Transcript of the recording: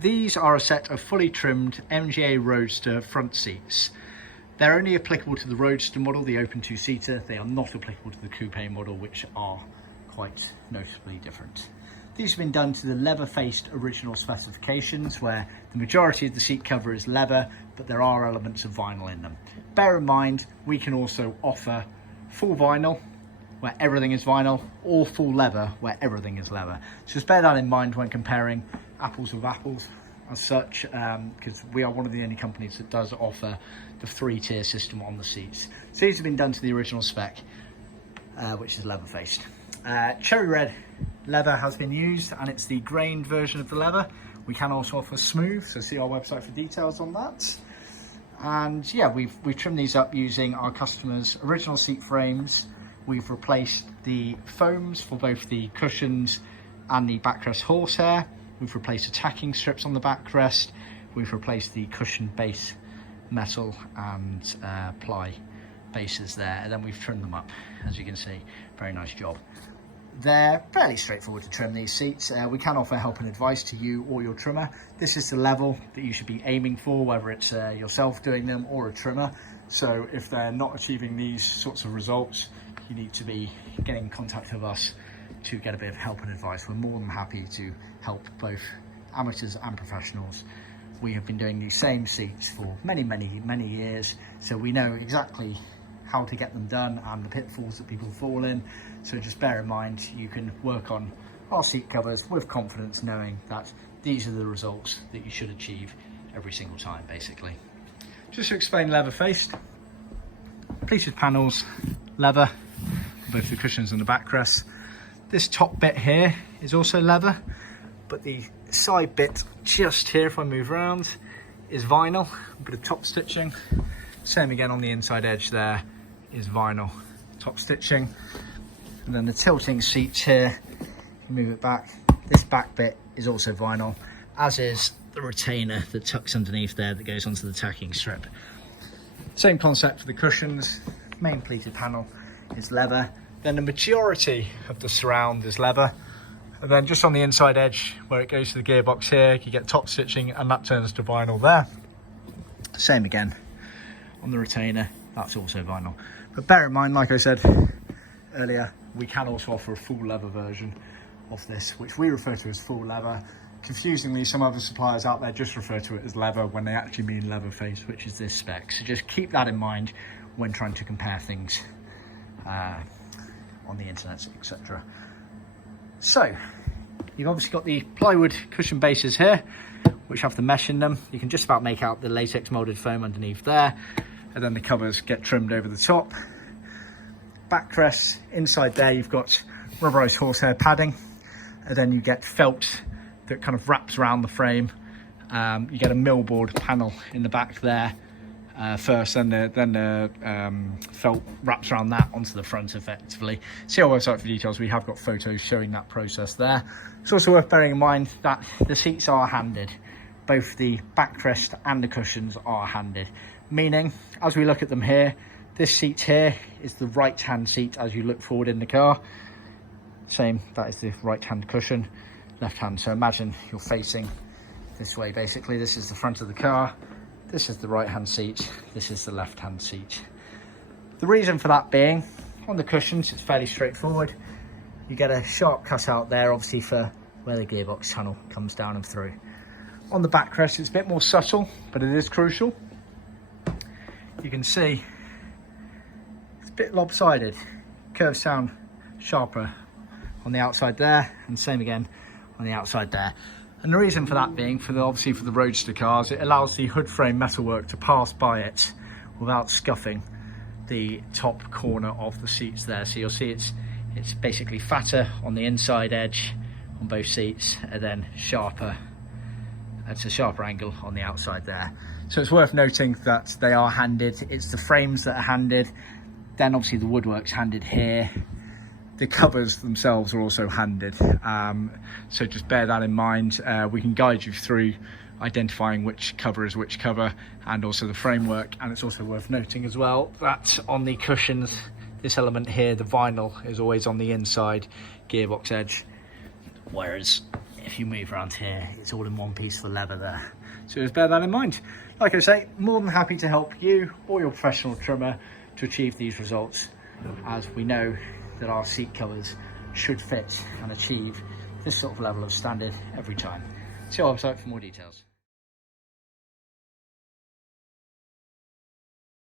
These are a set of fully trimmed MGA Roadster front seats. They're only applicable to the Roadster model, the open two-seater. They are not applicable to the coupe model, which are quite noticeably different. These have been done to the leather-faced original specifications, where the majority of the seat cover is leather, but there are elements of vinyl in them. Bear in mind, we can also offer full vinyl, where everything is vinyl, or full leather, where everything is leather. So just bear that in mind when comparing apples with apples as such, because we are one of the only companies that does offer the 3-tier system on the seats. So these have been done to the original spec, which is leather faced. Cherry red leather has been used, and it's the grained version of the leather. We can also offer smooth, so see our website for details on that. And yeah, we've trimmed these up using our customers' original seat frames. We've replaced the foams for both the cushions and the backrest horsehair. We've replaced the tacking strips on the backrest. We've replaced the cushion base metal and ply bases there, and then we've trimmed them up, as you can see. Very nice job. They're fairly straightforward to trim, these seats. We can offer help and advice to you or your trimmer. This is the level that you should be aiming for, whether it's yourself doing them or a trimmer. So if they're not achieving these sorts of results, you need to be getting in contact with us to get a bit of help and advice. We're more than happy to help both amateurs and professionals. We have been doing these same seats for many years, so we know exactly how to get them done and the pitfalls that people fall in. So just bear in mind, you can work on our seat covers with confidence, knowing that these are the results that you should achieve every single time, basically. Just to explain leather faced, pleated panels, leather, both the cushions and the backrest. This top bit here is also leather, but the side bit just here, if I move around, is vinyl, a bit of top stitching. Same again on the inside edge there is vinyl top stitching. And then the tilting seats here, move it back, this back bit is also vinyl, as is the retainer that tucks underneath there that goes onto the tacking strip. Same concept for the cushions. Main pleated panel is leather. Then the majority of the surround is leather. And then just on the inside edge where it goes to the gearbox here, you get top stitching, and that turns to vinyl there. Same again on the retainer, that's also vinyl. But bear in mind, like I said earlier, we can also offer a full leather version of this, which we refer to as full leather. Confusingly, some other suppliers out there just refer to it as leather when they actually mean leather face, which is this spec. So just keep that in mind when trying to compare things on the internet, etc. So you've obviously got the plywood cushion bases here, which have the mesh in them. You can just about make out the latex molded foam underneath there, and then the covers get trimmed over the top. Backrest, inside there you've got rubberized horsehair padding, and then you get felt that kind of wraps around the frame. You get a millboard panel in the back there first, then the felt wraps around that onto the front effectively. See our website for details. We have got photos showing that process there. It's also worth bearing in mind that the seats are handed. Both the backrest and the cushions are handed, meaning as we look at them here, this seat here is the right hand seat as you look forward in the car. Same, that is the right hand cushion, left hand. So imagine you're facing this way, basically. This is the front of the car, this is the right hand seat, this is the left hand seat. The reason for that being, on the cushions it's fairly straightforward. You get a sharp cut out there, obviously, for where the gearbox tunnel comes down and through. On the backrest it's a bit more subtle, but it is crucial. You can see it's a bit lopsided, curves down sharper on the outside there, and same again on the outside there. And the reason for that being, obviously for the Roadster cars, it allows the hood frame metalwork to pass by it without scuffing the top corner of the seats there. So you'll see it's basically fatter on the inside edge on both seats, and then sharper. It's a sharper angle on the outside there. So it's worth noting that they are handed. It's the frames that are handed. Then obviously the woodwork's handed here. The covers themselves are also handed, so just bear that in mind. We can guide you through identifying which cover is which cover, and also the framework. And it's also worth noting as well that on the cushions, this element here, the vinyl, is always on the inside gearbox edge, whereas if you move around here, it's all in one piece of leather there. So just bear that in mind. Like I say, more than happy to help you or your professional trimmer to achieve these results, as we know that our seat covers should fit and achieve this sort of level of standard every time. See our website for more details.